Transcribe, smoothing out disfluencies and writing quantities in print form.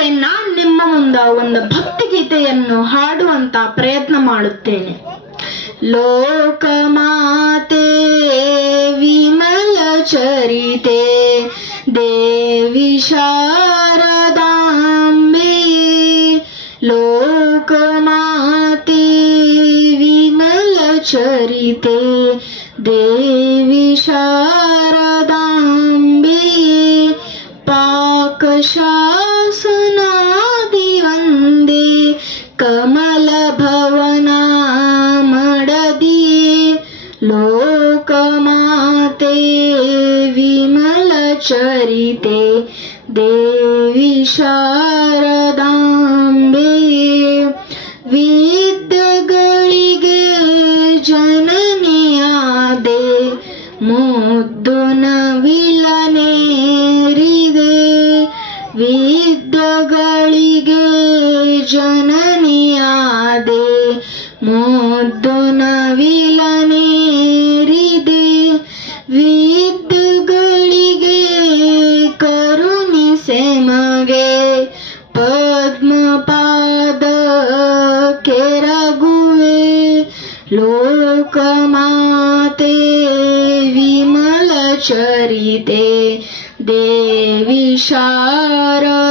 ಮತ್ತೆ ನಾನ್ ನಿಮ್ಮ ಮುಂದ ಒಂದು ಭಕ್ತಿಗೀತೆಯನ್ನು ಹಾಡುವಂತ ಪ್ರಯತ್ನ ಮಾಡುತ್ತೇನೆ. ಲೋಕಮಾತೆ ವಿಮಲ ಚರಿತೆ ದೇವಿ ಶಾರದಾಂಬೆ, ಲೋಕಮಾತೆ ವಿಮಲ ಚರಿತೆ ದೇವಿ ಶಾರದಾಂಬೆ, ಪಾಕಶಾಸನಾದಿ ವಂದೇ ಕಮಲ ಭವನ ಮಡದಿ, ಲೋಕಮಾತೆ ವಿಮಲ ಚರಿತೆ ದೇವಿ ಶಾರದಾಂಬೆ, ವಿದ್ಯೆಗಳಿಗೆ ಜನನಿಯಾದೆ ಮುದ್ದು ನವಿಲನೇರಿದೆ, ವಿದ್ಯೆಗಳಿಗೆ ಜನನಿಯಾದೆ ಮುದ್ದು ನವಿಲನೇರಿದೆ, ವಿದ್ಯೆಗಳಿಗೆ ಕರುಣಿಸೆ ಮಗೆ ಪದ್ಮಪಾದ ಕೆರಗುವೆ, ಲೋಕಮಾತೆ ವಿಮಲ ಚರಿತೆ ದೇವಿ ಶಾರದಾ.